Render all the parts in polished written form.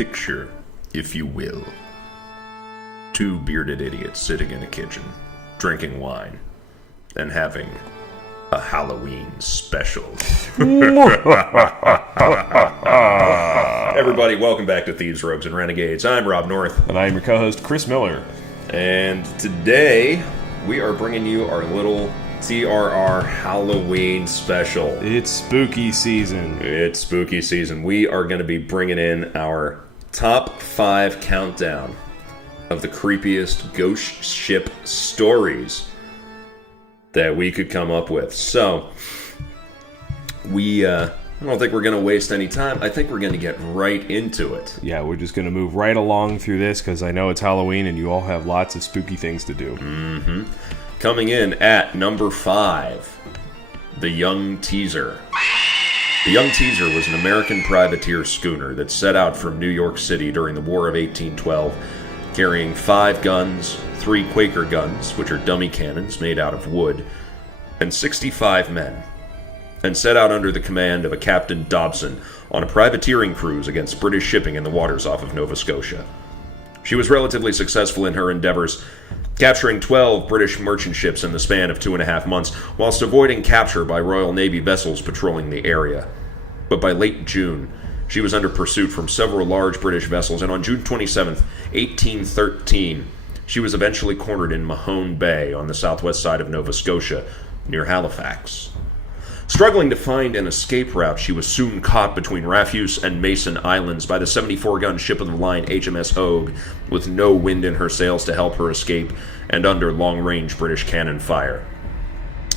Picture, if you will, two bearded idiots sitting in a kitchen, drinking wine, and having a Halloween special. Everybody, welcome back to Thieves, Rogues, and Renegades. I'm Rob North. And I'm your co-host, Chris Miller. And today, we are bringing you our little TRR Halloween special. It's spooky season. It's spooky season. We are going to be bringing in our top 5 countdown of the creepiest ghost ship stories that we could come up with. So, I don't think we're going to waste any time. I think we're going to get right into it. Yeah, we're just going to move right along through this because I know it's Halloween and you all have lots of spooky things to do. Mm-hmm. Coming in at number 5, the Young Teaser. The Young Teaser was an American privateer schooner that set out from New York City during the War of 1812, carrying 5 guns, 3 Quaker guns, which are dummy cannons made out of wood, and 65 men, and set out under the command of a Captain Dobson on a privateering cruise against British shipping in the waters off of Nova Scotia. She was relatively successful in her endeavors, capturing 12 British merchant ships in the span of 2.5 months, whilst avoiding capture by Royal Navy vessels patrolling the area. But by late June, she was under pursuit from several large British vessels, and on June 27, 1813, she was eventually cornered in Mahone Bay on the southwest side of Nova Scotia, near Halifax. Struggling to find an escape route, she was soon caught between Rafuse and Mason Islands by the 74-gun ship of the line HMS Hogue, with no wind in her sails to help her escape, and under long-range British cannon fire.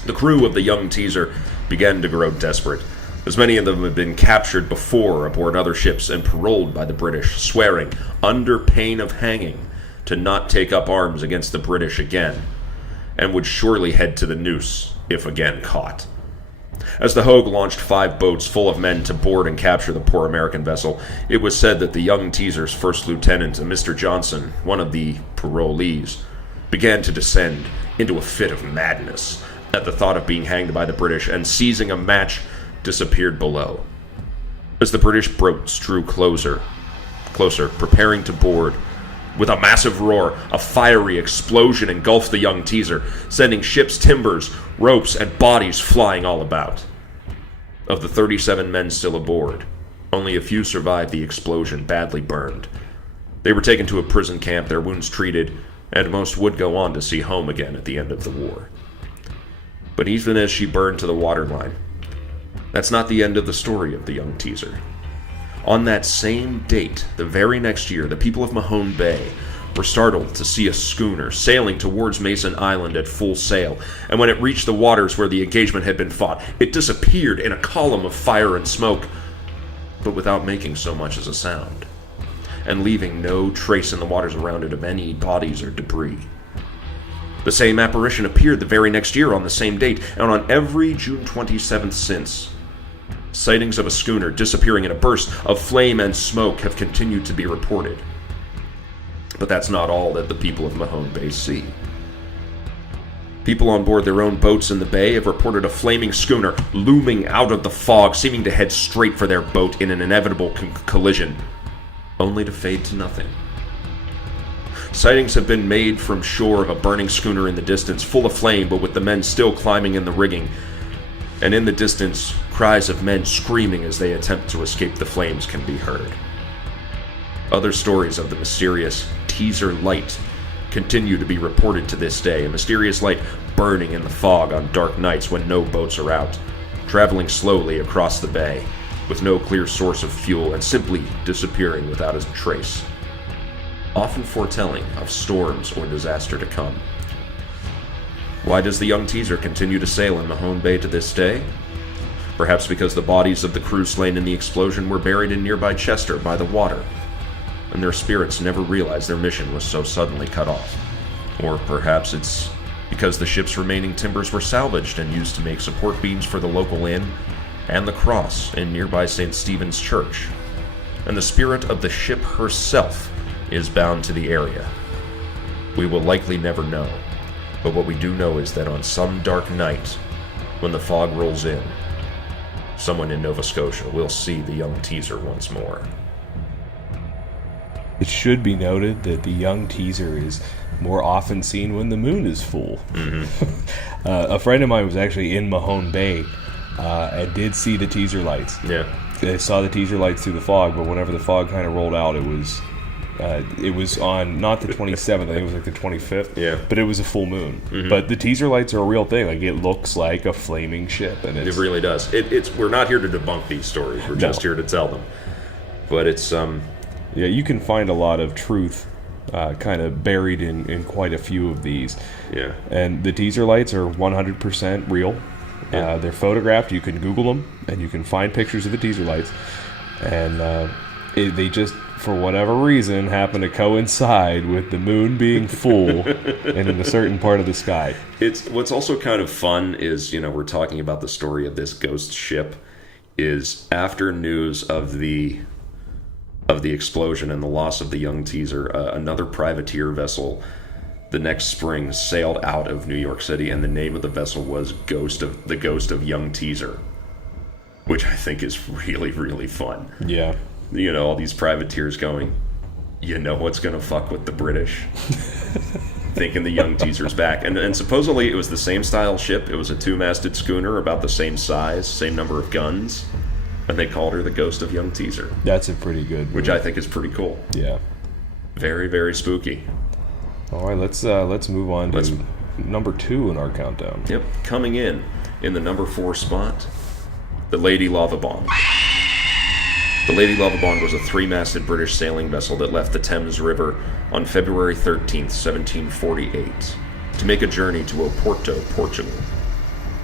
The crew of the Young Teaser began to grow desperate, as many of them had been captured before aboard other ships and paroled by the British, swearing, under pain of hanging, to not take up arms against the British again, and would surely head to the noose if again caught. As the Hogue launched 5 boats full of men to board and capture the poor American vessel, it was said that the Young Teaser's first lieutenant, Mr. Johnson, one of the parolees, began to descend into a fit of madness at the thought of being hanged by the British, and seizing a match, disappeared below. As the British boats drew closer, preparing to board, with a massive roar, a fiery explosion engulfed the Young Teaser, sending ship's timbers, ropes, and bodies flying all about. Of the 37 men still aboard, only a few survived the explosion, badly burned. They were taken to a prison camp, their wounds treated, and most would go on to see home again at the end of the war. But even as she burned to the waterline, that's not the end of the story of the Young Teaser. On that same date, the very next year, the people of Mahone Bay were startled to see a schooner sailing towards Mason Island at full sail, and when it reached the waters where the engagement had been fought, it disappeared in a column of fire and smoke, but without making so much as a sound, and leaving no trace in the waters around it of any bodies or debris. The same apparition appeared the very next year on the same date, and on every June 27th since. Sightings of a schooner disappearing in a burst of flame and smoke have continued to be reported. But that's not all that the people of Mahone Bay see. People on board their own boats in the bay have reported a flaming schooner looming out of the fog, seeming to head straight for their boat in an inevitable collision, only to fade to nothing. Sightings have been made from shore of a burning schooner in the distance, full of flame, but with the men still climbing in the rigging, and in the distance, cries of men screaming as they attempt to escape the flames can be heard. Other stories of the mysterious Teaser light continue to be reported to this day, a mysterious light burning in the fog on dark nights when no boats are out, traveling slowly across the bay, with no clear source of fuel, and simply disappearing without a trace, often foretelling of storms or disaster to come. Why does the Young Teaser continue to sail in Mahone Bay to this day? Perhaps because the bodies of the crew slain in the explosion were buried in nearby Chester by the water, and their spirits never realized their mission was so suddenly cut off. Or perhaps it's because the ship's remaining timbers were salvaged and used to make support beams for the local inn and the cross in nearby St. Stephen's Church, and the spirit of the ship herself is bound to the area. We will likely never know. But what we do know is that on some dark night, when the fog rolls in, someone in Nova Scotia will see the Young Teaser once more. It should be noted that the young teaser is more often seen when the moon is full. A friend of mine was actually in Mahone Bay and did see the teaser lights. Yeah. They saw the teaser lights through the fog, but whenever the fog kind of rolled out, it was on not the 27th, I think it was like the 25th. Yeah. But it was a full moon. But the teaser lights are a real thing. Like, it looks like a flaming ship, and it really does. We're not here to debunk these stories. We're just here to tell them. But it's yeah, you can find a lot of truth kind of buried in quite a few of these. Yeah. And the teaser lights are 100% real. Yeah. They're photographed. You can Google them, and you can find pictures of the teaser lights. And they just, for whatever reason, happen to coincide with the moon being full and in a certain part of the sky. What's also kind of fun is, we're talking about the story of this ghost ship, is after news of the explosion and the loss of the young teaser, another privateer vessel the next spring sailed out of New York City, and the name of the vessel was the Ghost of Young Teaser, which I think is really, really fun. Yeah. All these privateers going, what's going to fuck with the British? Thinking the young teaser's back. And supposedly it was the same style ship. It was a 2-masted schooner, about the same size, same number of guns. And they called her the Ghost of Young Teaser. That's a pretty good one. Which I think is pretty cool. Yeah. Very, very spooky. All right, let's move on to number 2 in our countdown. Yep. Coming in the number 4 spot, the Lady Lovibond. The Lady Lovibond was a 3-masted British sailing vessel that left the Thames River on February 13th, 1748, to make a journey to Oporto, Portugal.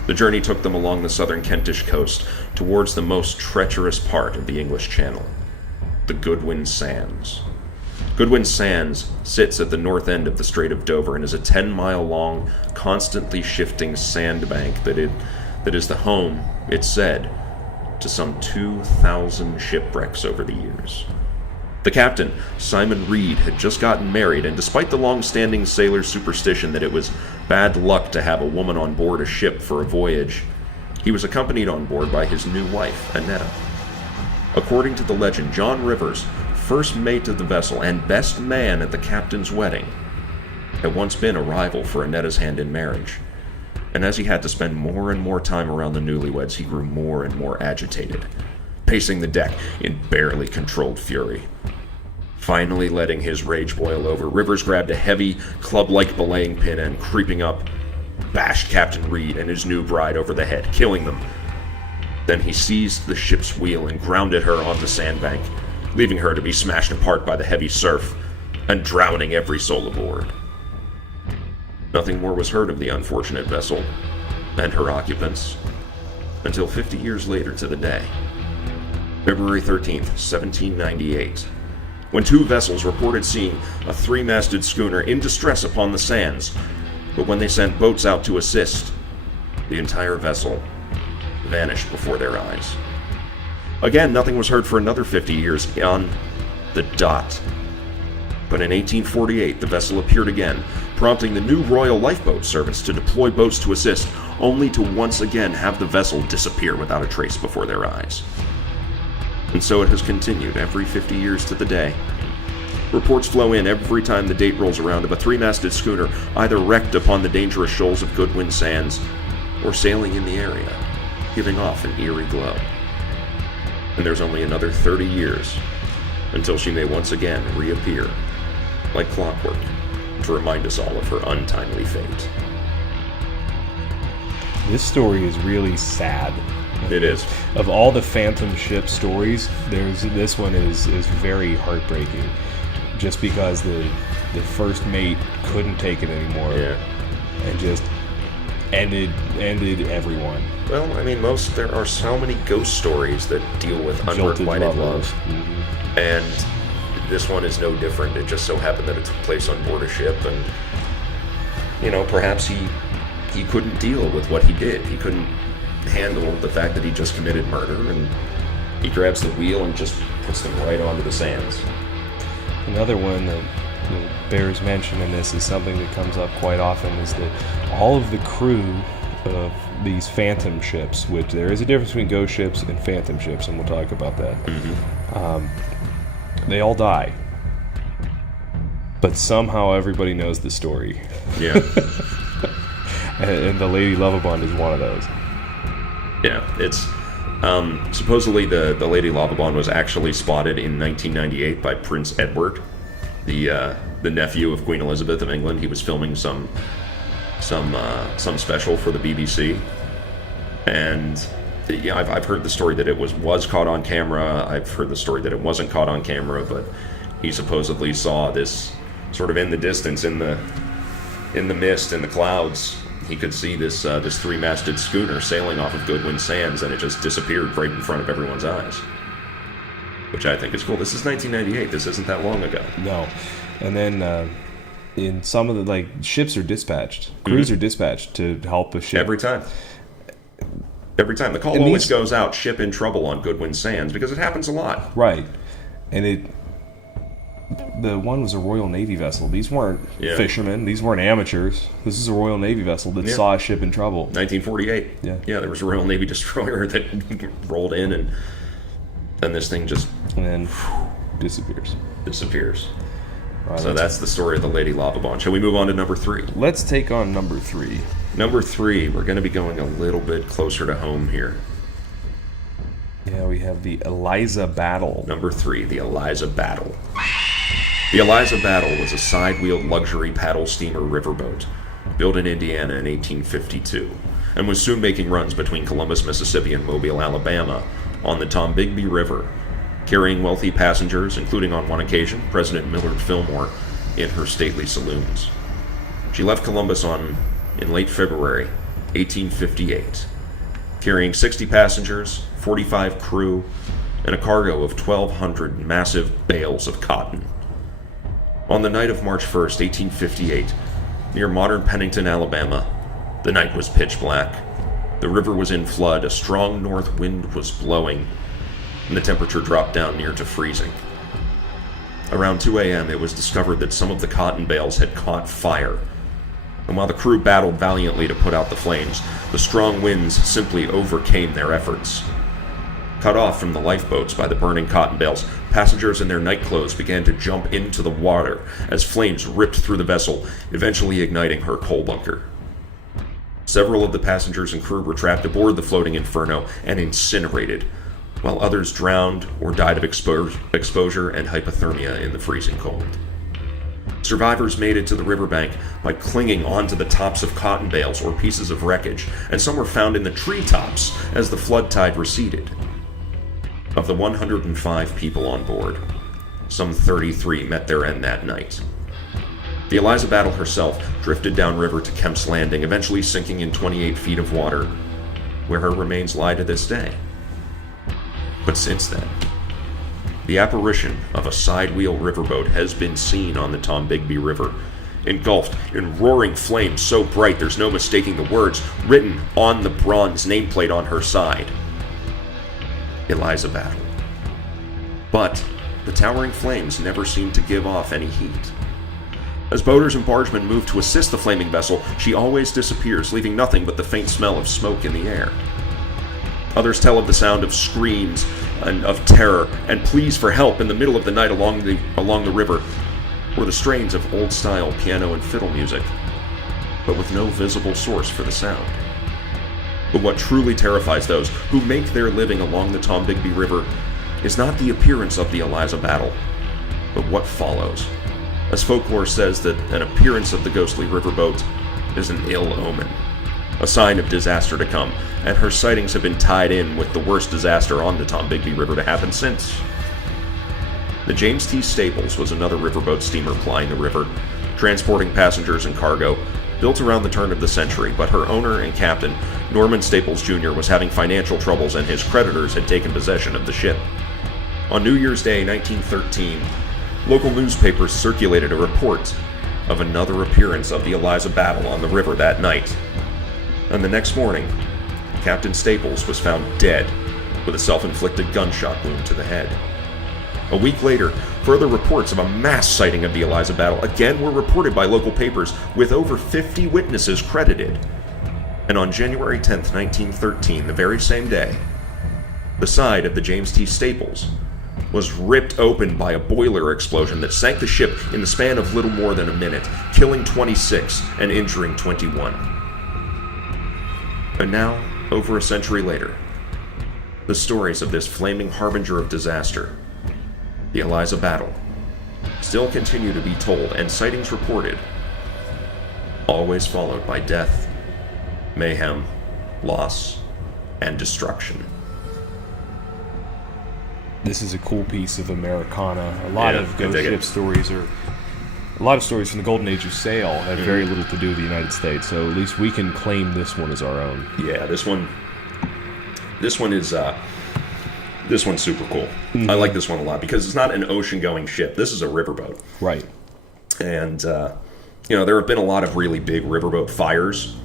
The journey took them along the southern Kentish coast towards the most treacherous part of the English Channel, the Goodwin Sands. Goodwin Sands sits at the north end of the Strait of Dover and is a 10-mile-long, constantly shifting sandbank that is the home, it's said, to some 2,000 shipwrecks over the years. The captain, Simon Reed, had just gotten married, and despite the long-standing sailor superstition that it was bad luck to have a woman on board a ship for a voyage, he was accompanied on board by his new wife, Annetta. According to the legend, John Rivers, first mate of the vessel and best man at the captain's wedding, had once been a rival for Annetta's hand in marriage. And as he had to spend more and more time around the newlyweds, he grew more and more agitated, pacing the deck in barely controlled fury. Finally letting his rage boil over, Rivers grabbed a heavy, club-like belaying pin and, creeping up, bashed Captain Reed and his new bride over the head, killing them. Then he seized the ship's wheel and grounded her on the sandbank, leaving her to be smashed apart by the heavy surf and drowning every soul aboard. Nothing more was heard of the unfortunate vessel and her occupants until 50 years later to the day, February 13th, 1798, when 2 vessels reported seeing a 3-masted schooner in distress upon the sands, but when they sent boats out to assist, the entire vessel vanished before their eyes. Again, nothing was heard for another 50 years on the dot. But in 1848, the vessel appeared again, prompting the new Royal Lifeboat Service to deploy boats to assist, only to once again have the vessel disappear without a trace before their eyes. And so it has continued every 50 years to the day. Reports flow in every time the date rolls around of a 3-masted schooner either wrecked upon the dangerous shoals of Goodwin Sands or sailing in the area, giving off an eerie glow. And there's only another 30 years until she may once again reappear, like clockwork, to remind us all of her untimely fate. This story is really sad. It is. Of all the phantom ship stories, this one is very heartbreaking. Just because the first mate couldn't take it anymore, and just ended everyone. Well, I mean, there are so many ghost stories that deal with unrequited love. Mm-hmm. And this one is no different. It just so happened that it took place on board a ship, and, perhaps he couldn't deal with what he did. He couldn't handle the fact that he just committed murder, and he grabs the wheel and just puts them right onto the sands. Another one that bears mention in this is something that comes up quite often, is that all of the crew of these phantom ships, which there is a difference between ghost ships and phantom ships, and we'll talk about that. Mm-hmm. They all die. but somehow everybody knows the story. Yeah. And the Lady Lovibond is one of those. Yeah, it's supposedly the Lady Lovibond was actually spotted in 1998 by Prince Edward, the nephew of Queen Elizabeth of England. He was filming some special for the BBC, and yeah, I've heard the story that it was caught on camera. I've heard the story that it wasn't caught on camera, but he supposedly saw this sort of in the distance, in the mist, in the clouds. He could see this three-masted schooner sailing off of Goodwin Sands, and it just disappeared right in front of everyone's eyes, which I think is cool. This is 1998. This isn't that long ago. No. And then in some of the, ships are dispatched. Crews are dispatched to help a ship. Every time. The call always goes out, ship in trouble on Goodwin Sands, because it happens a lot. Right. And the one was a Royal Navy vessel. These weren't fishermen. These weren't amateurs. This is a Royal Navy vessel that saw a ship in trouble. 1948. Yeah. Yeah, there was a Royal Navy destroyer that rolled in, and then this thing just... And then disappears. Right, So that's the story of the Lady Lovibond. Shall we move on to number 3? Let's take on number 3. Number 3, we're going to be going a little bit closer to home here. Yeah, we have the Eliza Battle. Number 3, the Eliza Battle. The Eliza Battle was a side-wheeled luxury paddle steamer riverboat built in Indiana in 1852 and was soon making runs between Columbus, Mississippi and Mobile, Alabama on the Tombigbee River, carrying wealthy passengers, including on one occasion President Millard Fillmore, in her stately saloons. She left Columbus in late February 1858, carrying 60 passengers, 45 crew, and a cargo of 1,200 massive bales of cotton. On the night of March 1st, 1858, near modern Pennington, Alabama, the night was pitch black. The river was in flood, a strong north wind was blowing, and the temperature dropped down near to freezing. Around 2 a.m., it was discovered that some of the cotton bales had caught fire, and while the crew battled valiantly to put out the flames, the strong winds simply overcame their efforts. Cut off from the lifeboats by the burning cotton bales, passengers in their nightclothes began to jump into the water as flames ripped through the vessel, eventually igniting her coal bunker. Several of the passengers and crew were trapped aboard the floating inferno and incinerated, while others drowned or died of exposure and hypothermia in the freezing cold. Survivors made it to the riverbank by clinging onto the tops of cotton bales or pieces of wreckage, and some were found in the treetops as the flood tide receded. Of the 105 people on board, some 33 met their end that night. The Eliza Battle herself drifted downriver to Kemp's Landing, eventually sinking in 28 feet of water, where her remains lie to this day. But since then, the apparition of a side-wheel riverboat has been seen on the Tombigbee River, engulfed in roaring flames so bright there's no mistaking the words written on the bronze nameplate on her side. Eliza Battle. But the towering flames never seem to give off any heat. As boaters and bargemen move to assist the flaming vessel, she always disappears, leaving nothing but the faint smell of smoke in the air. Others tell of the sound of screams and of terror and pleas for help in the middle of the night along the river, or the strains of old-style piano and fiddle music, but with no visible source for the sound. But what truly terrifies those who make their living along the Tombigbee River is not the appearance of the Eliza Battle, but what follows, as folklore says that an appearance of the ghostly riverboat is an ill omen, a sign of disaster to come, and her sightings have been tied in with the worst disaster on the Tombigbee River to happen since. The James T. Staples was another riverboat steamer plying the river, transporting passengers and cargo, built around the turn of the century, but her owner and captain, Norman Staples Jr., was having financial troubles and his creditors had taken possession of the ship. On New Year's Day, 1913, local newspapers circulated a report of another appearance of the Eliza Battle on the river that night. And the next morning, Captain Staples was found dead with a self-inflicted gunshot wound to the head. A week later, further reports of a mass sighting of the Eliza Battle again were reported by local papers, with over 50 witnesses credited. And on January 10th, 1913, the very same day, the side of the James T. Staples was ripped open by a boiler explosion that sank the ship in the span of little more than a minute, killing 26 and injuring 21. And now, over a century later, the stories of this flaming harbinger of disaster, the Eliza Battle, still continue to be told and sightings reported, always followed by death, mayhem, loss, and destruction. This is a cool piece of Americana. A lot of ghost ship stories are... A lot of stories from the golden age of sail have very little to do with the United States, so at least we can claim this one as our own. Yeah, this one is super cool. I like this one a lot because it's not an ocean-going ship. This is a riverboat. Right. And, there have been a lot of really big riverboat fires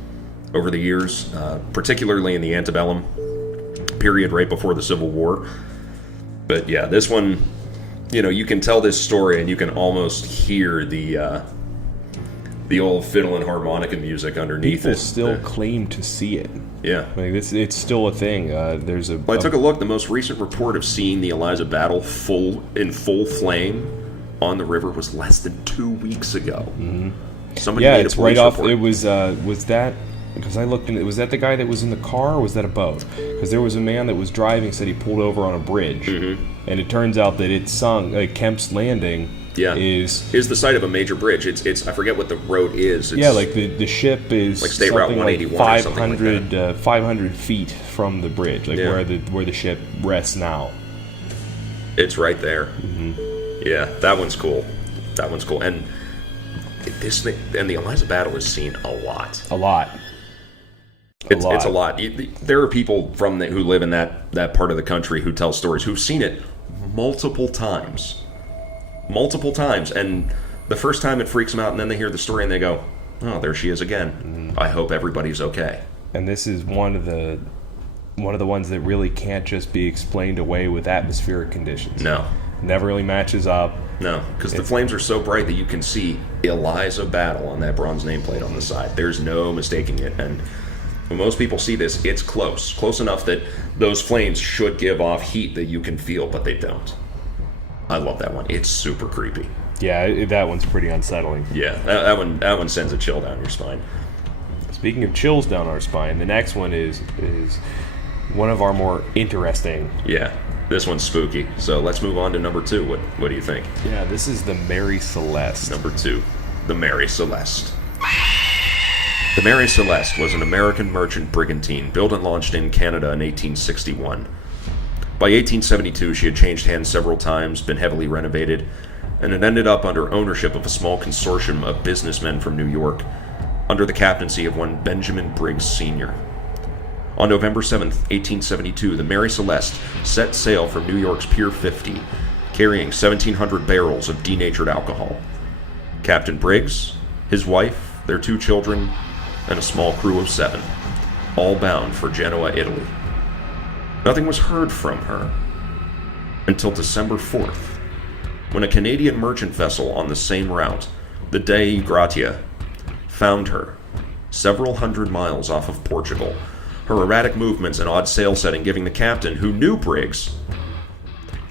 over the years, particularly in the antebellum period right before the Civil War. But yeah, this one, you can tell this story and you can almost hear the old fiddle and harmonica music underneath People it. still claim to see it. Yeah. Like it's still a thing. I took a look. The most recent report of seeing the Eliza Battle in full flame on the river was less than 2 weeks ago. Mm-hmm. Somebody made a it's police right off. report. It was that... Because I looked in it, was that the guy that was in the car, or was that a boat? Because there was a man that was driving, said he pulled over on a bridge, and it turns out that it sunk. Kemp's Landing is the site of a major bridge. It's I forget what the road is. It's, the ship is like State Route 181 like or something like that. 500 feet from the bridge, where the ship rests now. It's right there. Yeah, that one's cool. And this thing, and the Eliza Battle is seen a lot. It's a lot. There are people who live in that part of the country who tell stories who've seen it multiple times, and the first time it freaks them out, and then they hear the story and they go, "Oh, there she is again. I hope everybody's okay." And this is one of the ones that really can't just be explained away with atmospheric conditions. No, never really matches up. No, because the flames are so bright that you can see Eliza Battle on that bronze nameplate on the side. There's no mistaking it, and when most people see this, it's close enough that those flames should give off heat that you can feel, but they don't. I love that one. It's super creepy. Yeah, that one's pretty unsettling. Yeah, that one sends a chill down your spine. Speaking of chills down our spine, the next one is one of our more interesting. Yeah, this one's spooky. So let's move on to number 2. What do you think? Yeah, this is the Mary Celeste. Number 2, the Mary Celeste. The Mary Celeste was an American merchant brigantine built and launched in Canada in 1861. By 1872, she had changed hands several times, been heavily renovated, and it ended up under ownership of a small consortium of businessmen from New York, under the captaincy of one Benjamin Briggs Sr. On November 7, 1872, the Mary Celeste set sail from New York's Pier 50, carrying 1,700 barrels of denatured alcohol. Captain Briggs, his wife, their 2 children, and a small crew of 7, all bound for Genoa, Italy. Nothing was heard from her until December 4th, when a Canadian merchant vessel on the same route, the Dei Gratia, found her several hundred miles off of Portugal, her erratic movements and odd sail setting giving the captain, who knew Briggs,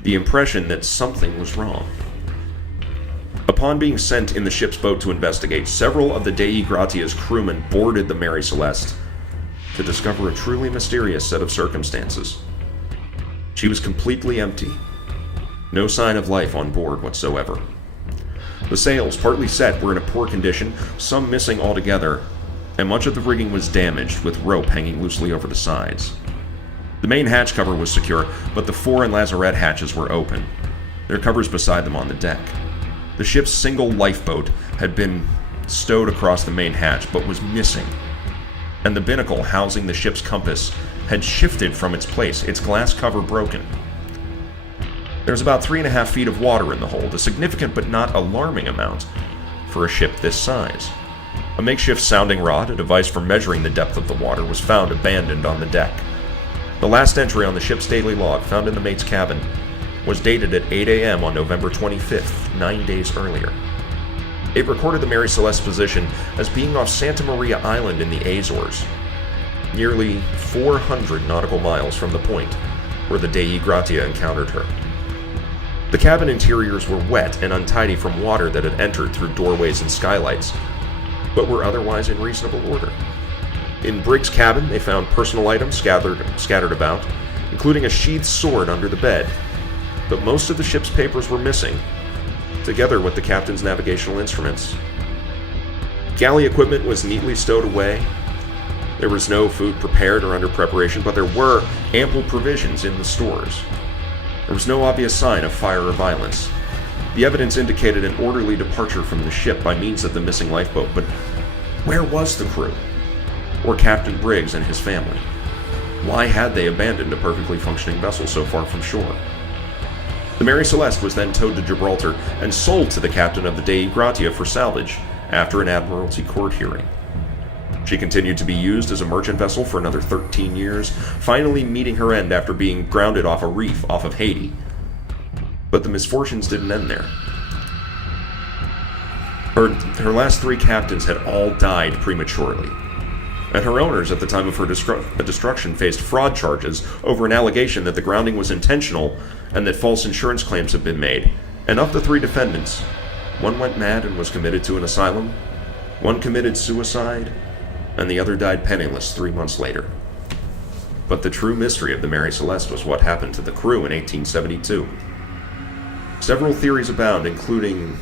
the impression that something was wrong. Upon being sent in the ship's boat to investigate, several of the Dei Gratia's crewmen boarded the Mary Celeste to discover a truly mysterious set of circumstances. She was completely empty. No sign of life on board whatsoever. The sails, partly set, were in a poor condition, some missing altogether, and much of the rigging was damaged, with rope hanging loosely over the sides. The main hatch cover was secure, but the fore and lazarette hatches were open, their covers beside them on the deck. The ship's single lifeboat had been stowed across the main hatch, but was missing, and the binnacle housing the ship's compass had shifted from its place, its glass cover broken. There was about 3.5 feet of water in the hold, a significant but not alarming amount for a ship this size. A makeshift sounding rod, a device for measuring the depth of the water, was found abandoned on the deck. The last entry on the ship's daily log, found in the mate's cabin, was dated at 8 a.m. on November 25th, 9 days earlier. It recorded the Mary Celeste's position as being off Santa Maria Island in the Azores, nearly 400 nautical miles from the point where the Dei Gratia encountered her. The cabin interiors were wet and untidy from water that had entered through doorways and skylights, but were otherwise in reasonable order. In Briggs' cabin, they found personal items scattered about, including a sheathed sword under the bed, but most of the ship's papers were missing, together with the captain's navigational instruments. Galley equipment was neatly stowed away. There was no food prepared or under preparation, but there were ample provisions in the stores. There was no obvious sign of fire or violence. The evidence indicated an orderly departure from the ship by means of the missing lifeboat, but where was the crew? Or Captain Briggs and his family? Why had they abandoned a perfectly functioning vessel so far from shore? The Mary Celeste was then towed to Gibraltar and sold to the captain of the Dei Gratia for salvage after an Admiralty court hearing. She continued to be used as a merchant vessel for another 13 years, finally meeting her end after being grounded off a reef off of Haiti. But the misfortunes didn't end there. Her last 3 captains had all died prematurely, and her owners at the time of her destruction faced fraud charges over an allegation that the grounding was intentional and that false insurance claims had been made. And of the 3 defendants, one went mad and was committed to an asylum, one committed suicide, and the other died penniless 3 months later. But the true mystery of the Mary Celeste was what happened to the crew in 1872. Several theories abound, including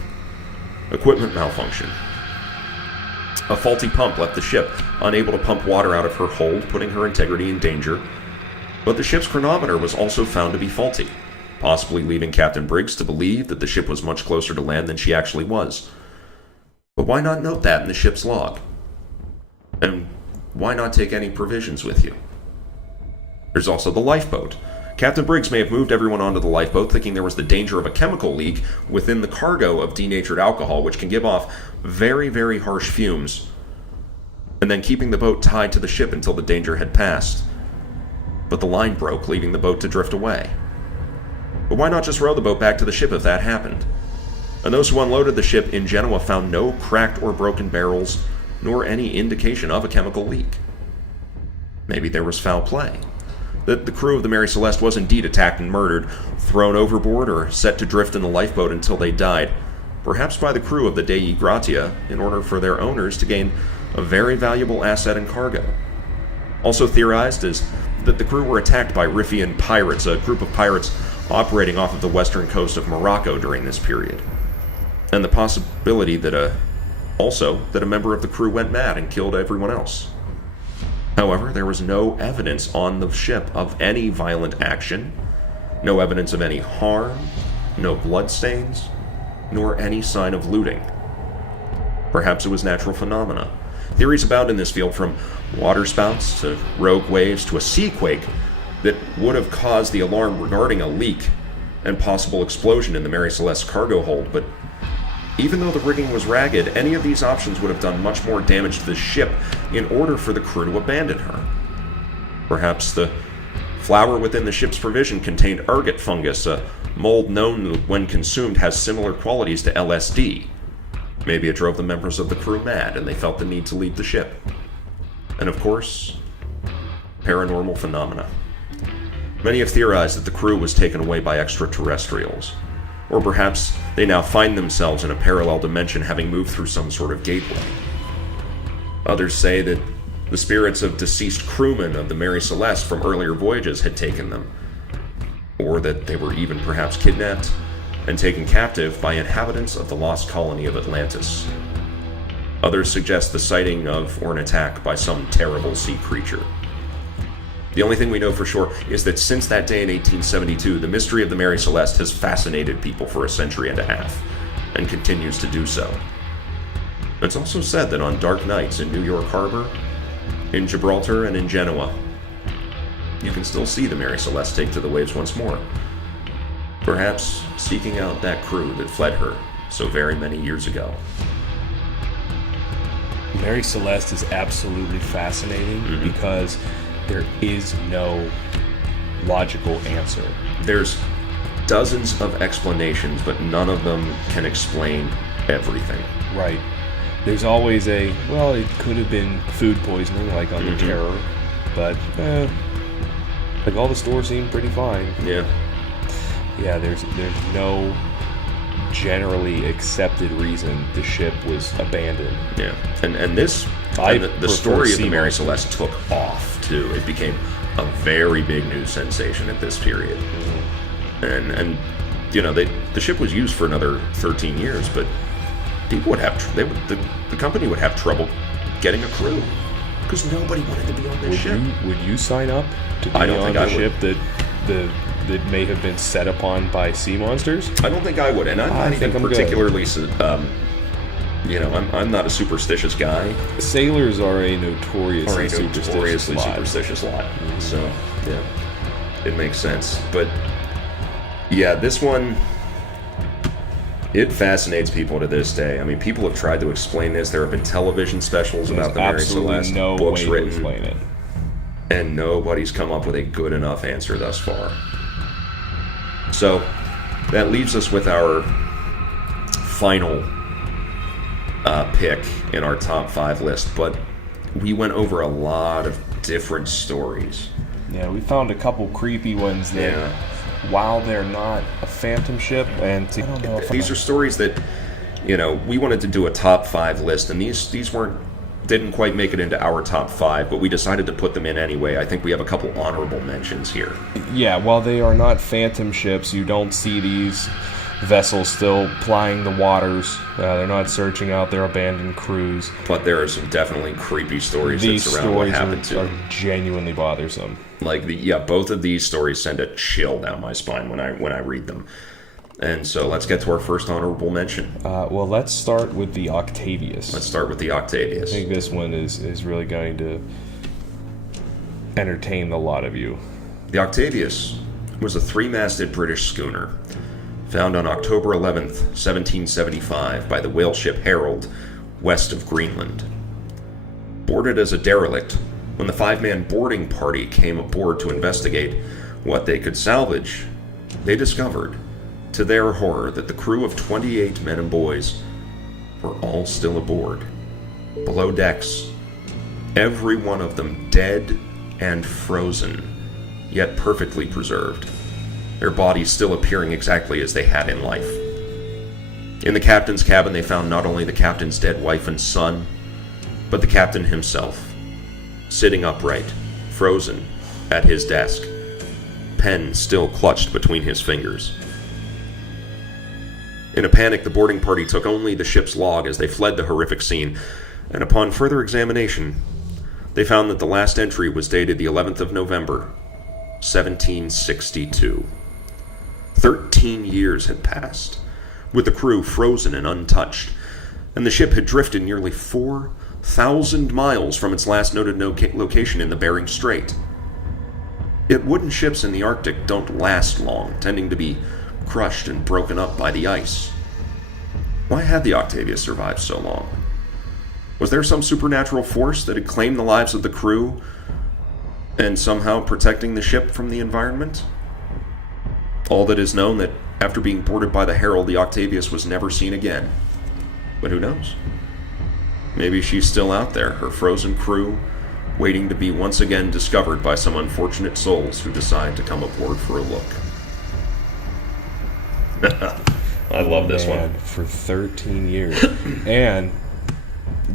equipment malfunction. A faulty pump left the ship, unable to pump water out of her hold, putting her integrity in danger. But the ship's chronometer was also found to be faulty, possibly leaving Captain Briggs to believe that the ship was much closer to land than she actually was. But why not note that in the ship's log? And why not take any provisions with you? There's also the lifeboat. Captain Briggs may have moved everyone onto the lifeboat thinking there was the danger of a chemical leak within the cargo of denatured alcohol, which can give off very, very harsh fumes, and then keeping the boat tied to the ship until the danger had passed. But the line broke, leaving the boat to drift away. But why not just row the boat back to the ship if that happened? And those who unloaded the ship in Genoa found no cracked or broken barrels, nor any indication of a chemical leak. Maybe there was foul play. That the crew of the Mary Celeste was indeed attacked and murdered, thrown overboard, or set to drift in the lifeboat until they died, perhaps by the crew of the Dei Gratia, in order for their owners to gain a very valuable asset and cargo. Also theorized is that the crew were attacked by Riffian pirates, a group of pirates operating off of the western coast of Morocco during this period, and the possibility that a member of the crew went mad and killed everyone else. However, there was no evidence on the ship of any violent action, no evidence of any harm, no bloodstains, nor any sign of looting. Perhaps it was natural phenomena. Theories abound in this field, from waterspouts to rogue waves to a seaquake that would have caused the alarm regarding a leak and possible explosion in the Mary Celeste's cargo hold, but even though the rigging was ragged, any of these options would have done much more damage to the ship in order for the crew to abandon her. Perhaps the flour within the ship's provision contained ergot fungus, a mold known when consumed has similar qualities to LSD. Maybe it drove the members of the crew mad and they felt the need to leave the ship. And of course, paranormal phenomena. Many have theorized that the crew was taken away by extraterrestrials. Or perhaps they now find themselves in a parallel dimension, having moved through some sort of gateway. Others say that the spirits of deceased crewmen of the Mary Celeste from earlier voyages had taken them, or that they were even perhaps kidnapped and taken captive by inhabitants of the lost colony of Atlantis. Others suggest the sighting of or an attack by some terrible sea creature. The only thing we know for sure is that since that day in 1872, the mystery of the Mary Celeste has fascinated people for a century and a half, and continues to do so. It's also said that on dark nights in New York Harbor, in Gibraltar, and in Genoa, you can still see the Mary Celeste take to the waves once more, perhaps seeking out that crew that fled her so very many years ago. Mary Celeste is absolutely fascinating because there is no logical answer. There's dozens of explanations, but none of them can explain everything. Right. There's always it could have been food poisoning, like on the Terror, but like all the stores seem pretty fine. Yeah. yeah, there's no generally accepted reason the ship was abandoned. Yeah, and this, the story of the Mary Celeste took off too. It became a very big news sensation at this period, and you know, the ship was used for another 13 years, but people would have the company would have trouble getting a crew because nobody wanted to be on this ship. Would you sign up to be on a ship that may have been set upon by sea monsters? I don't think I would, and I'm not even particularly. You know, I'm not a superstitious guy. Sailors are a notoriously superstitious lot. So, yeah, it makes sense. But, yeah, this one, it fascinates people to this day. I mean, people have tried to explain this. There have been television specials about the Mary Celeste, books written, to explain it. And nobody's come up with a good enough answer thus far. So, that leaves us with our final pick in our top 5 list, but we went over a lot of different stories. Yeah, we found a couple creepy ones that, while they're not a phantom ship, and I don't know if these are stories that, you know, we wanted to do a top 5 list, and these didn't quite make it into our top 5, but we decided to put them in anyway. I think we have a couple honorable mentions here. Yeah, while they are not phantom ships, you don't see these vessels still plying the waters. They're not searching out their abandoned crews. But there are some definitely creepy stories that surround what happened to them. These stories are genuinely bothersome. Like both of these stories send a chill down my spine when I read them. And so let's get to our first honorable mention. Well, let's start with the Octavius. I think this one is really going to entertain a lot of you. The Octavius was a 3-masted British schooner found on October 11th, 1775 by the whale ship Herald, west of Greenland. Boarded as a derelict, when the 5-man boarding party came aboard to investigate what they could salvage, they discovered, to their horror, that the crew of 28 men and boys were all still aboard. Below decks, every one of them dead and frozen, yet perfectly preserved, their bodies still appearing exactly as they had in life. In the captain's cabin, they found not only the captain's dead wife and son, but the captain himself, sitting upright, frozen, at his desk, pen still clutched between his fingers. In a panic, the boarding party took only the ship's log as they fled the horrific scene, and upon further examination, they found that the last entry was dated the 11th of November, 1762. 13 years had passed, with the crew frozen and untouched, and the ship had drifted nearly 4,000 miles from its last noted location in the Bering Strait. Yet wooden ships in the Arctic don't last long, tending to be crushed and broken up by the ice. Why had the Octavius survived so long? Was there some supernatural force that had claimed the lives of the crew and somehow protecting the ship from the environment? All that is known that after being boarded by the Herald, the Octavius was never seen again. But who knows? Maybe she's still out there, her frozen crew, waiting to be once again discovered by some unfortunate souls who decide to come aboard for a look. I love this one. For 13 years. And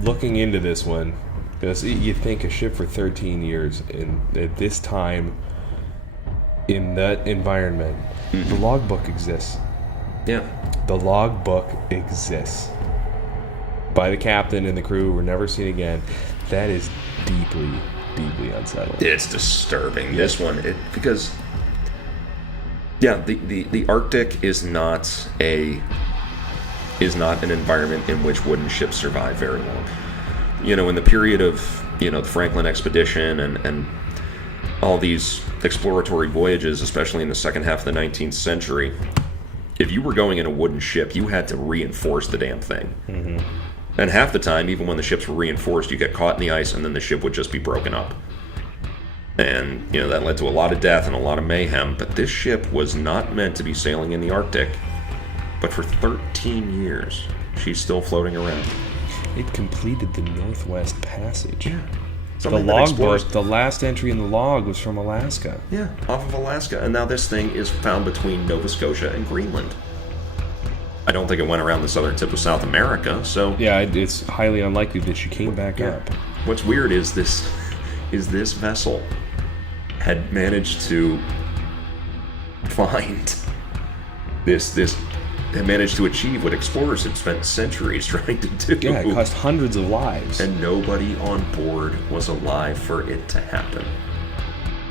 looking into this one, because you think a ship for 13 years, and at this time, in that environment, the logbook exists. Yeah. The logbook exists. By the captain and the crew, were never seen again. That is deeply, deeply unsettling. It's disturbing. Yeah. This one, because the Arctic is not an environment in which wooden ships survive very long. You know, in the period of, the Franklin expedition and all these exploratory voyages, especially in the second half of the 19th century, if you were going in a wooden ship, you had to reinforce the damn thing. Mm-hmm. And half the time, even when the ships were reinforced, you get caught in the ice and then the ship would just be broken up. And, that led to a lot of death and a lot of mayhem. But this ship was not meant to be sailing in the Arctic. But for 13 years, she's still floating around. It completed the Northwest Passage. Yeah. Something that explores. The last entry in the log was from Alaska. Yeah, off of Alaska, and now this thing is found between Nova Scotia and Greenland. I don't think it went around the southern tip of South America, so... Yeah, it's highly unlikely that she came back up. What's weird is this vessel had managed to find had managed to achieve what explorers had spent centuries trying to do. Yeah, it cost hundreds of lives. And nobody on board was alive for it to happen.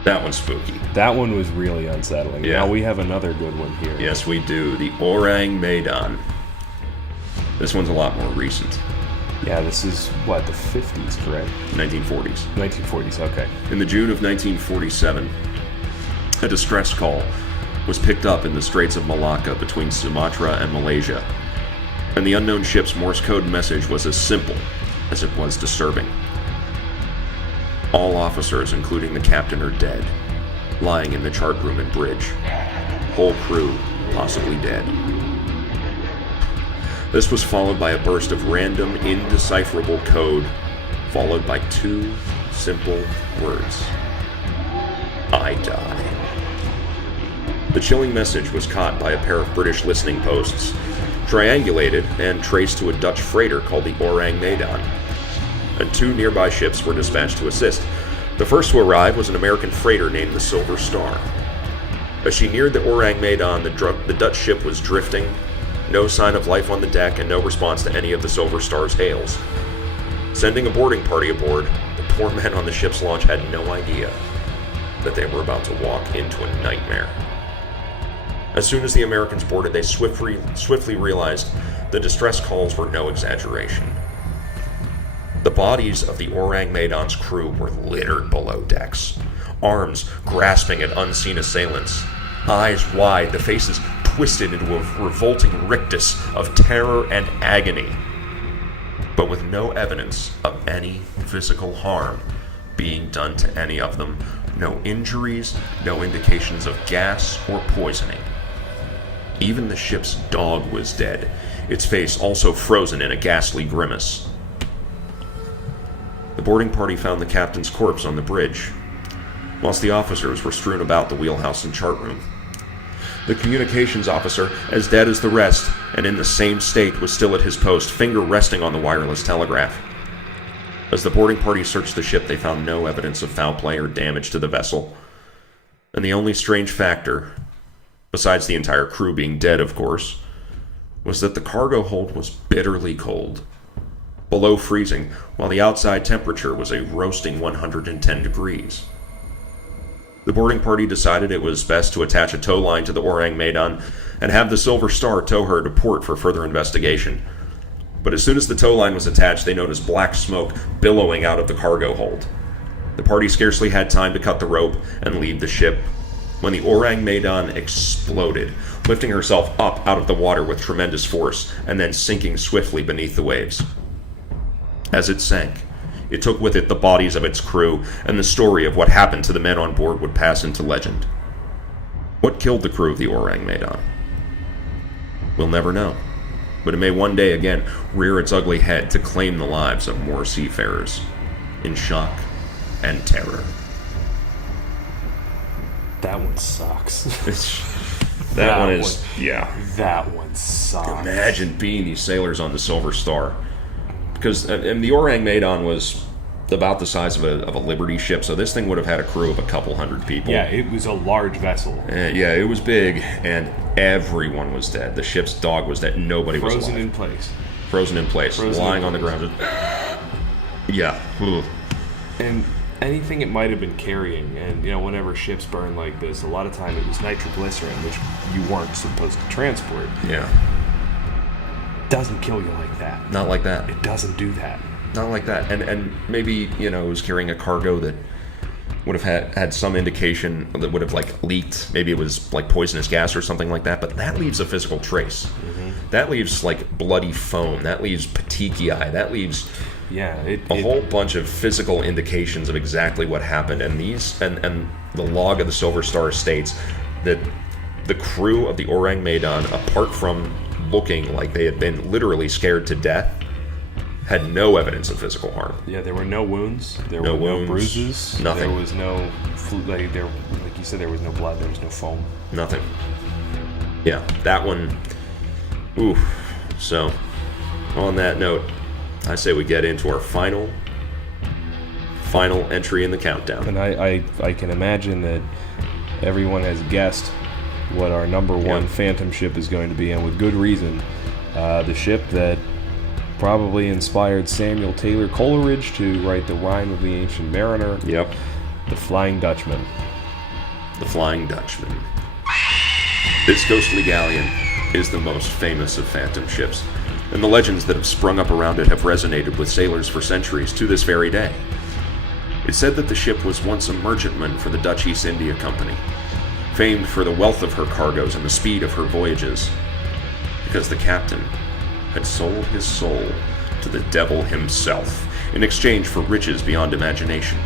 That one's spooky. That one was really unsettling. Yeah. Now we have another good one here. Yes, we do. The Orang Medan. This one's a lot more recent. Yeah, this is, the 50s, correct? 1940s. 1940s, okay. In the June of 1947, a distress call was picked up in the Straits of Malacca between Sumatra and Malaysia, and the unknown ship's Morse code message was as simple as it was disturbing. All officers, including the captain, are dead, lying in the chart room and bridge. Whole crew possibly dead. This was followed by a burst of random, indecipherable code, followed by two simple words. I die. The chilling message was caught by a pair of British listening posts, triangulated and traced to a Dutch freighter called the Orang Medan, and two nearby ships were dispatched to assist. The first to arrive was an American freighter named the Silver Star. As she neared the Orang Medan, the Dutch ship was drifting, no sign of life on the deck, and no response to any of the Silver Star's hails. Sending a boarding party aboard, the poor men on the ship's launch had no idea that they were about to walk into a nightmare. As soon as the Americans boarded, they swiftly realized the distress calls were no exaggeration. The bodies of the Orang Medan's crew were littered below decks, arms grasping at unseen assailants, eyes wide, the faces twisted into a revolting rictus of terror and agony, but with no evidence of any physical harm being done to any of them, no injuries, no indications of gas or poisoning. Even the ship's dog was dead, its face also frozen in a ghastly grimace. The boarding party found the captain's corpse on the bridge, whilst the officers were strewn about the wheelhouse and chart room. The communications officer, as dead as the rest, and in the same state, was still at his post, finger resting on the wireless telegraph. As the boarding party searched the ship, they found no evidence of foul play or damage to the vessel. And the only strange factor, besides the entire crew being dead, of course, was that the cargo hold was bitterly cold, below freezing, while the outside temperature was a roasting 110 degrees. The boarding party decided it was best to attach a tow line to the Orang Medan and have the Silver Star tow her to port for further investigation. But as soon as the tow line was attached, they noticed black smoke billowing out of the cargo hold. The party scarcely had time to cut the rope and leave the ship when the Orang Medan exploded, lifting herself up out of the water with tremendous force and then sinking swiftly beneath the waves. As it sank, it took with it the bodies of its crew, and the story of what happened to the men on board would pass into legend. What killed the crew of the Orang Medan? We'll never know, but it may one day again rear its ugly head to claim the lives of more seafarers in shock and terror. That one sucks. That one is, yeah. That one sucks. Imagine being these sailors on the Silver Star. Because and the Orang Medan was about the size of a Liberty ship, so this thing would have had a crew of a couple hundred people. Yeah, it was a large vessel. Yeah, it was big, and everyone was dead. The ship's dog was dead. Nobody was alive. Frozen in place. Frozen in place. Lying on the ground. Yeah. Ugh. And anything it might have been carrying, and whenever ships burn like this, a lot of time it was nitroglycerin, which you weren't supposed to transport. Yeah. Doesn't kill you like that. Not like that. It doesn't do that. Not like that. And maybe, it was carrying a cargo that would have had some indication that would have leaked. Maybe it was poisonous gas or something like that, but that leaves a physical trace. Mm-hmm. That leaves bloody foam. That leaves petechiae. That leaves a whole bunch of physical indications of exactly what happened. And these and the log of the Silver Star states that the crew of the Orang Medan, apart from looking like they had been literally scared to death, had no evidence of physical harm. Yeah, there were no wounds. There No were wounds, no bruises. nothing. There was no, like you said, there was no blood. There was no foam. Nothing. Yeah, that one. Ooh. So, on that note, I say we get into our final entry in the countdown. And I can imagine that everyone has guessed what our number one Phantom ship is going to be, and with good reason. The ship that probably inspired Samuel Taylor Coleridge to write The Rime of the Ancient Mariner. Yep. The Flying Dutchman. The Flying Dutchman. This ghostly galleon is the most famous of Phantom ships, and the legends that have sprung up around it have resonated with sailors for centuries to this very day. It's said that the ship was once a merchantman for the Dutch East India Company, famed for the wealth of her cargoes and the speed of her voyages, because the captain had sold his soul to the devil himself in exchange for riches beyond imagination.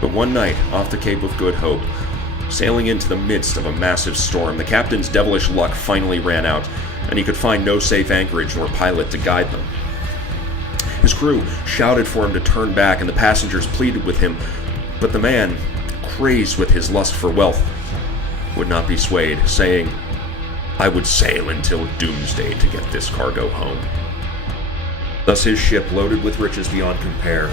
But one night, off the Cape of Good Hope, sailing into the midst of a massive storm, the captain's devilish luck finally ran out, and he could find no safe anchorage nor pilot to guide them. His crew shouted for him to turn back, and the passengers pleaded with him, but the man, crazed with his lust for wealth, would not be swayed, saying, "I would sail until doomsday to get this cargo home." Thus his ship, loaded with riches beyond compare,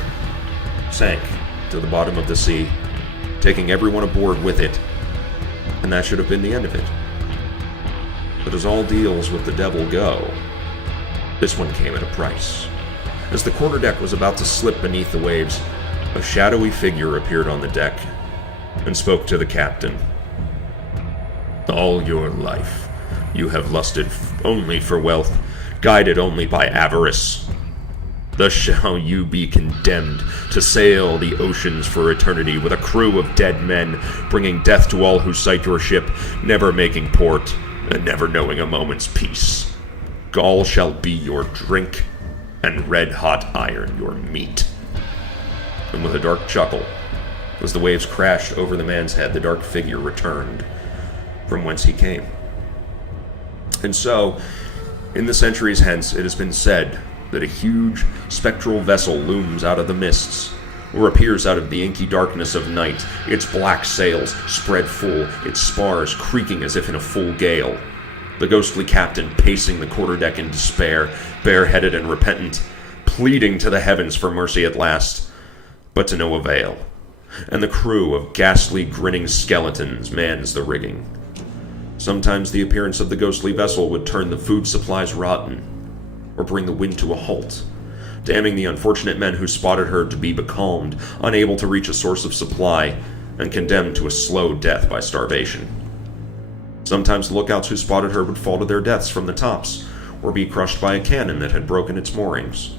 sank to the bottom of the sea, taking everyone aboard with it, and that should have been the end of it. But as all deals with the devil go, this one came at a price. As the quarterdeck was about to slip beneath the waves, a shadowy figure appeared on the deck and spoke to the captain. "All your life, you have lusted only for wealth, guided only by avarice. Thus shall you be condemned to sail the oceans for eternity with a crew of dead men, bringing death to all who sight your ship, never making port, and never knowing a moment's peace. Gall shall be your drink, and red-hot iron your meat." And with a dark chuckle, as the waves crashed over the man's head, the dark figure returned from whence he came. And so, in the centuries hence, it has been said that a huge spectral vessel looms out of the mists, or appears out of the inky darkness of night, its black sails spread full, its spars creaking as if in a full gale. The ghostly captain pacing the quarterdeck in despair, bareheaded and repentant, pleading to the heavens for mercy at last, but to no avail. And the crew of ghastly, grinning skeletons mans the rigging. Sometimes the appearance of the ghostly vessel would turn the food supplies rotten, or bring the wind to a halt, damning the unfortunate men who spotted her to be becalmed, unable to reach a source of supply, and condemned to a slow death by starvation. Sometimes the lookouts who spotted her would fall to their deaths from the tops, or be crushed by a cannon that had broken its moorings.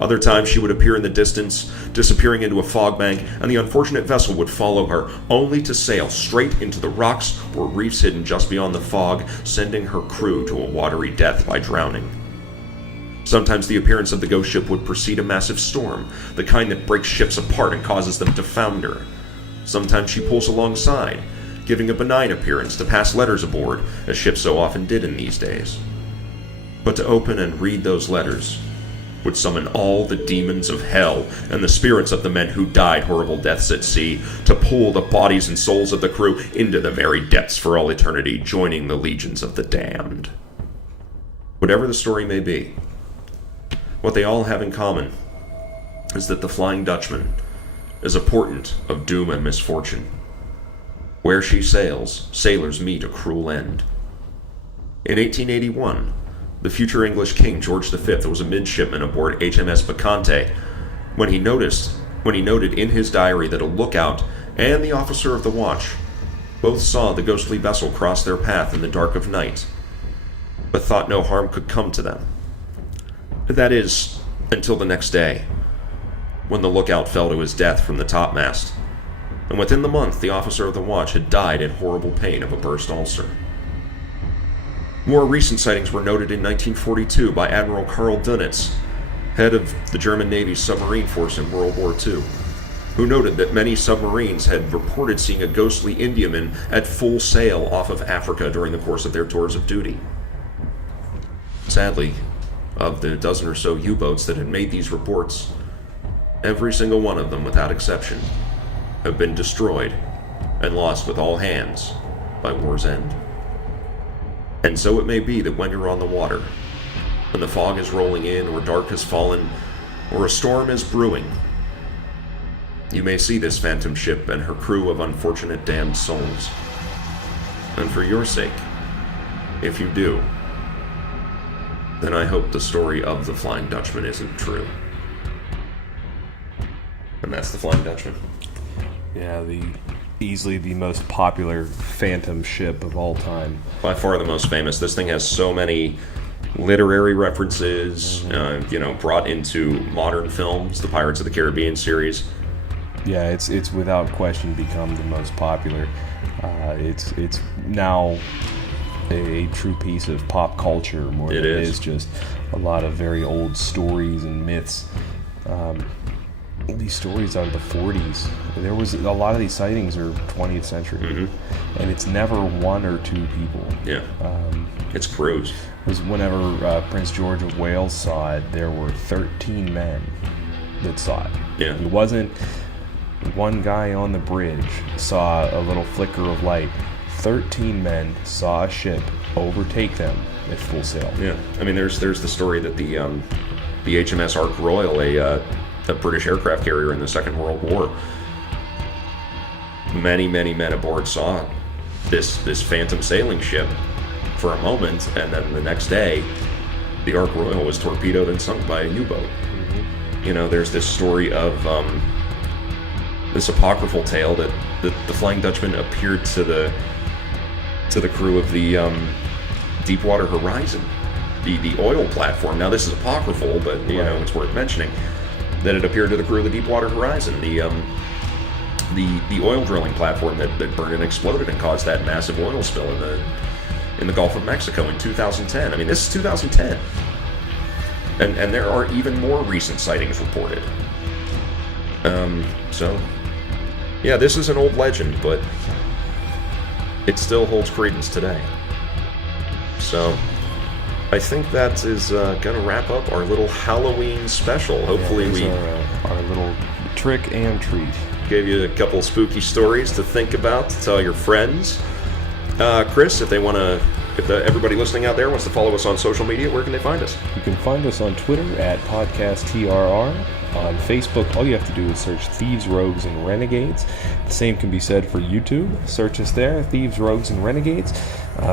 Other times she would appear in the distance, disappearing into a fog bank, and the unfortunate vessel would follow her, only to sail straight into the rocks or reefs hidden just beyond the fog, sending her crew to a watery death by drowning. Sometimes the appearance of the ghost ship would precede a massive storm, the kind that breaks ships apart and causes them to founder. Sometimes she pulls alongside, giving a benign appearance to pass letters aboard, as ships so often did in these days. But to open and read those letters would summon all the demons of hell and the spirits of the men who died horrible deaths at sea, to pull the bodies and souls of the crew into the very depths for all eternity, joining the legions of the damned. Whatever the story may be, what they all have in common is that the Flying Dutchman is a portent of doom and misfortune. Where she sails, sailors meet a cruel end. In 1881, the future English King George V was a midshipman aboard HMS Bacante when he noted in his diary that a lookout and the officer of the watch both saw the ghostly vessel cross their path in the dark of night, but thought no harm could come to them. That is, until the next day, when the lookout fell to his death from the topmast, and within the month the officer of the watch had died in horrible pain of a burst ulcer. More recent sightings were noted in 1942 by Admiral Karl Dönitz, head of the German Navy's submarine force in World War II, who noted that many submarines had reported seeing a ghostly Indiaman at full sail off of Africa during the course of their tours of duty. Sadly, of the dozen or so U-boats that had made these reports, every single one of them, without exception, have been destroyed and lost with all hands by war's end. And so it may be that when you're on the water, when the fog is rolling in, or dark has fallen, or a storm is brewing, you may see this phantom ship and her crew of unfortunate damned souls. And for your sake, if you do, then I hope the story of the Flying Dutchman isn't true. And that's the Flying Dutchman. Yeah, easily the most popular phantom ship of all time. By far the most famous. This thing has so many literary references, brought into modern films, the Pirates of the Caribbean series. Yeah, it's without question become the most popular. It's now a true piece of pop culture more than it is just a lot of very old stories and myths. These stories out of the 40s, there was a lot of these sightings are 20th century, and it's never one or two people. Yeah, it's crews. It was whenever Prince George of Wales saw it, there were 13 men that saw it. Yeah, it wasn't one guy on the bridge saw a little flicker of light. 13 men saw a ship overtake them at full sail. Yeah, I mean, there's the story that the HMS Ark Royal, a British aircraft carrier in the Second World War, many men aboard saw this phantom sailing ship for a moment, and then the next day, the Ark Royal was torpedoed and sunk by a U-boat. There's this story of this apocryphal tale that the Flying Dutchman appeared to the crew of the Deepwater Horizon, the oil platform. Now this is apocryphal, but it's worth mentioning that it appeared to the crew of the Deepwater Horizon, the oil drilling platform that burned and exploded and caused that massive oil spill in the Gulf of Mexico in 2010. I mean, this is 2010, and there are even more recent sightings reported. So yeah, this is an old legend, but it still holds credence today. So I think that is going to wrap up our little Halloween special. Hopefully our little trick and treat. Gave you a couple spooky stories to think about, to tell your friends. Chris, if everybody listening out there wants to follow us on social media, where can they find us? You can find us on Twitter at podcasttrr. On Facebook, all you have to do is search Thieves, Rogues, and Renegades. The same can be said for YouTube. Search us there, Thieves, Rogues, and Renegades.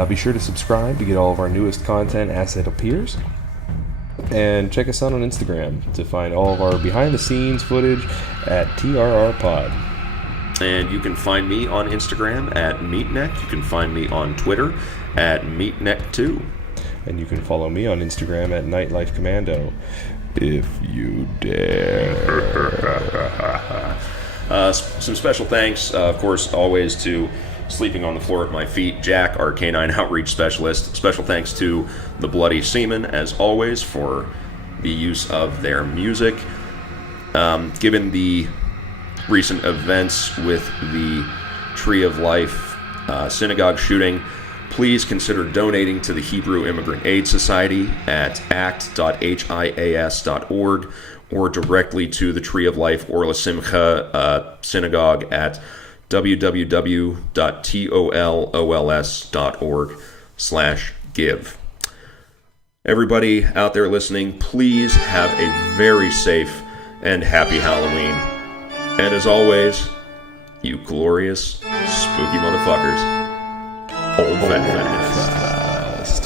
Be sure to subscribe to get all of our newest content as it appears. And check us out on Instagram to find all of our behind-the-scenes footage at TRRPod. And you can find me on Instagram at Meatneck. You can find me on Twitter at Meatneck2. And you can follow me on Instagram at Nightlife Commando, if you dare. Some special thanks, of course, always to sleeping on the floor at my feet, Jack, our canine outreach specialist. Special thanks to the Bloody Seamen, as always, for the use of their music. Given the recent events with the Tree of Life synagogue shooting, please consider donating to the Hebrew Immigrant Aid Society at act.hias.org or directly to the Tree of Life Or LaSimcha synagogue at www.tolols.org/give. Everybody out there listening, please have a very safe and happy Halloween. And as always, you glorious, spooky motherfuckers, hold fast.